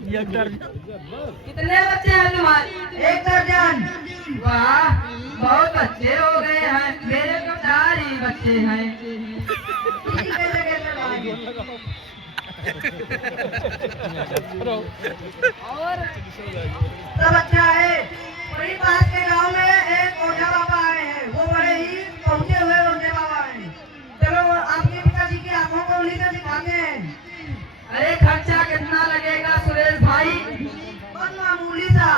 कितने बच्चे हैं तुम्हारे? 1 दर्जन। वाह, बहुत अच्छे हो गए हैं। मेरे तो 4 ही बच्चे हैं। और सब अच्छा है। वही पास के गांव में एक ओझा बाबा आए हैं, वो बड़े ही पहुंचे हुए ओझा बाबा हैं। चलो आपके पिताजी की आंखों को उन्हीं से दिखाते हैं। अरे खर्चा कितना लगेगा सुरेश भाई? बहुत मामूली सा।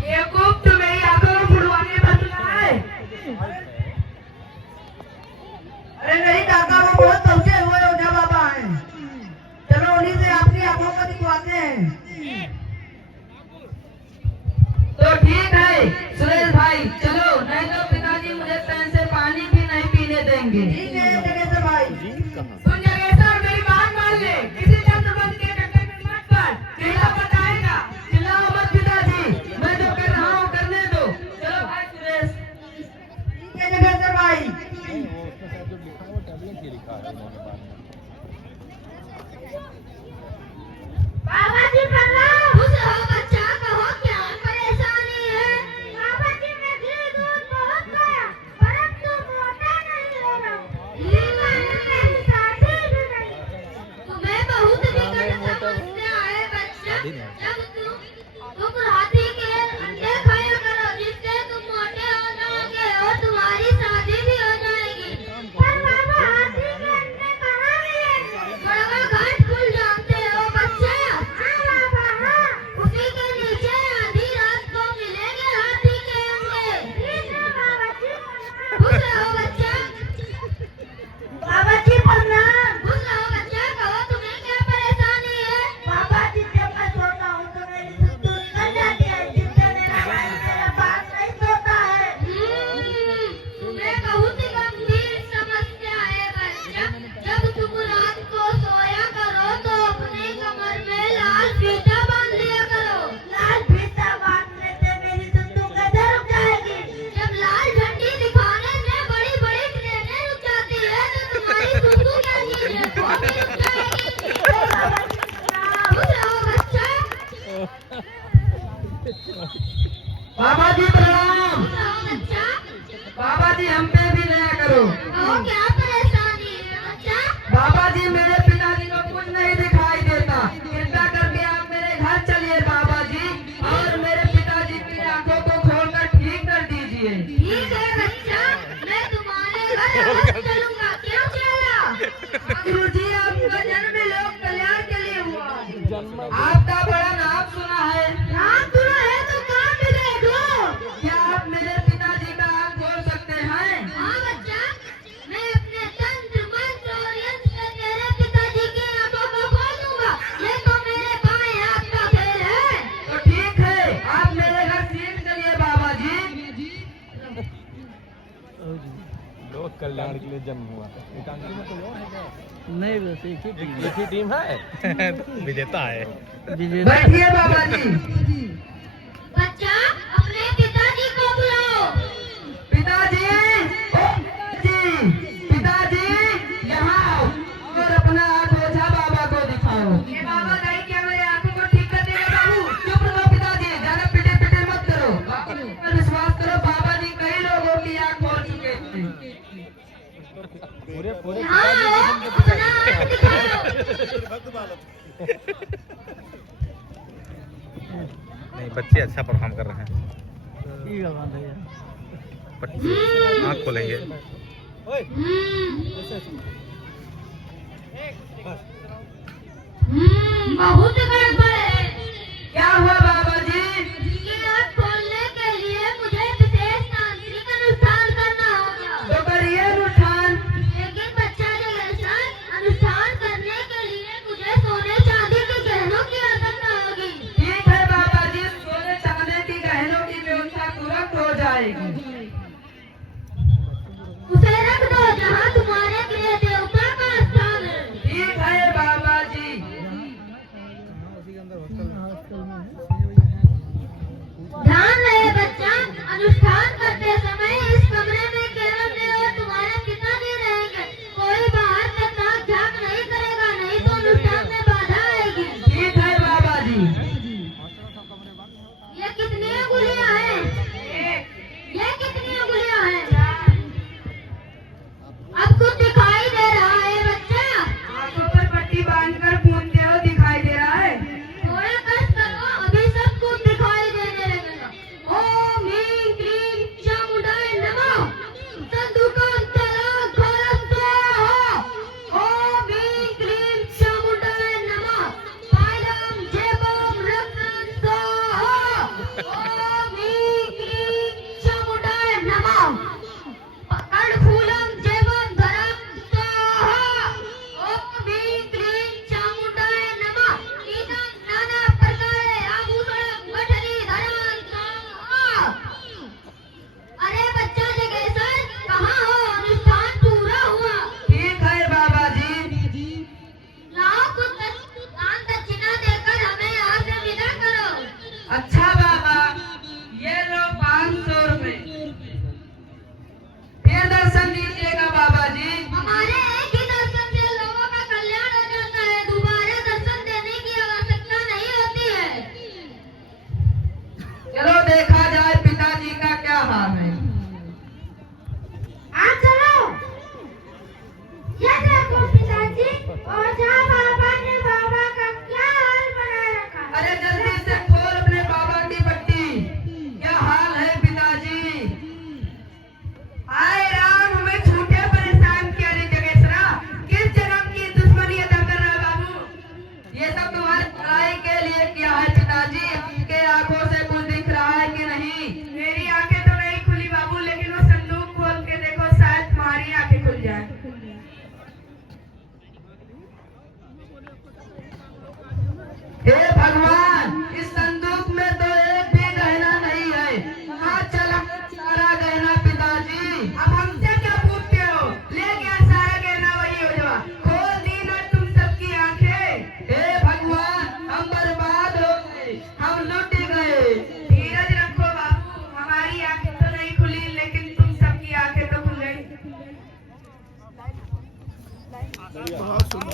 बेवकूफ, तो मेरी आंखों को फुड़वाने बदला है। अरे नहीं काका, वो बहुत पहुंचे हुए ओझा बाबा हैं। चलो उन्हीं से आपकी आंखों को दिखवाते हैं। तो ठीक है सुरेश भाई, चलो, नहीं तो पिताजी मुझे पेन से पानी भी नहीं पीने देंगे। ठीक है जगेश्वर भाई। सुन जगेश्वर, मेरी बात मान ले। किसी चंद्रबंद के चक्कर में मत पड़। चिल्ला बताएगा, चिल्लाओ मत पिताजी। मैं जो कर रहा हूँ करने दो। चलो भाई सुरेश। ठीक है जगेश्वर भाई। बाबा जी प्रणाम। खुश रहो बच्चा, कहो क्या परेशानी है? बाबा जी मैं घी दूध बहुत खाया, परंतु मोटा नहीं हो रहा। मेरी शादी भी नहीं। तुम्हें बहुत विकट समस्या है बच्चा। जब तुम हाथी के अंडे खाया करो, जिससे तुम मोटे हो जाओगे और तुम्हारी शादी भी हो जाएगी। पर बाबा हाथी के अंडे कहाँ मिलेंगे? बड़वा घाट खुल जानते हो बच्चे? हाँ बाबा हाँ, उसी के नीचे आधी रात को मिलेंगे हाथी के अंडे। ठीक है बाबा जी। खुश रहो बच्चा। बाबा जी प्रणाम। खुश रहो बच्चा, कहो तुम्हें क्या परेशानी है? बाबा जी जब मैं सोता हूँ तो मेरी सुस्तू निकल जाती है, जिससे मेरा भाई मेरा पास नहीं सोता है। तुम्हें बहुत ही गंभीर समस्या है बच्चा। जब तुम रात को सोया करो तो अपने कमर में लाल फीता बांध लिया करो। लाल फीता बांधने से मेरी सुस्तू कैसे रुक जाएगी? जब लाल झंडी दिखाने से बड़ी बड़ी ट्रेनें रुक जाती है तो तुम्हारी सुसु कैसी है? वो भी रुक जाएगी। खुश रहो बच्चा। बाबा जी प्रणाम। खुश रहो बच्चा। बाबा जी हम पे भी दया करो। कहो क्या परेशानी है बच्चा? बाबा जी मेरे पिताजी को कुछ नहीं दिखाई देता। कृपया करके आप मेरे घर चलिए बाबा जी, और मेरे पिताजी की आंखों को खोलकर ठीक कर दीजिए। ठीक है बच्चा, मैं तुम्हारे घर अवश्य चलूंगा। क्यों चला? गुरुजी आपका जन्म लोक कल्याण के लिए हुआ है। आपका बड़ा नाम सुना है। नाम सुना है तो काम मिलेगा। क्या आप मेरे पिताजी का आंख खोल सकते हैं? हाँ बच्चा, मैं अपने तंत्र मंत्र और यंत्र से तेरे पिताजी की आंखों को खोल दूंगा। ये तो मेरे बाएं हाथ का खेल है। तो ठीक है, आप मेरे घर सीख चलिए बाबा जी। लोक कल्याण के लिए जन्म हुआ। नहीं बस एक ही टीम है। विजेता है। बैठिए बाबा जी। बच्चा, अपने पिताजी को बुलाओ। पिताजी, ओ पिताजी, पिताजी यहाँ आओ और अपना हाथ ओझा बाबा को दिखाओ। ये बाबा नहीं, क्या मेरे आंखों को ठीक कर देगा बाबू? चुप रहो पिताजी, ज्यादा पिटे पिटे मत करो। पर विश्वास करो, बाबा जी कई लोगों की आंख खोल चुके थे। पूरे हाँ, अपना हाथ दिखाओ। नहीं, बच्चे अच्छा परफॉर्म कर रहे हैं। आँख खोलेंगे। बहुत गड़बड़ है। क्या हुआ बाबा जी? ये आँख खोलने के लिए मुझे विशेष तांत्रिक अनुष्ठान करना होगा। तो करिए अनुष्ठान। लेकिन बच्चा जगेश्वर, अनुष्ठान करने के लिए मुझे सोने चांदी के गहनों की आवश्यकता होगी। ठीक है बाबा जी, सोने चांदी की गहनों की व्यवस्था तुरंत हो जाएगी। उसे रख दो जहाँ तुम्हारे प्रिय देवता का स्थान है। ठीक है बाबा जी। ध्यान रहे बच्चा, अनुष्ठान करते समय इस कमरे में केवल मैं और तुम्हारे पिताजी रहेंगे। कोई बाहर से ताक झांक नहीं करेगा, नहीं तो अनुष्ठान में बाधा बहुत सुंदर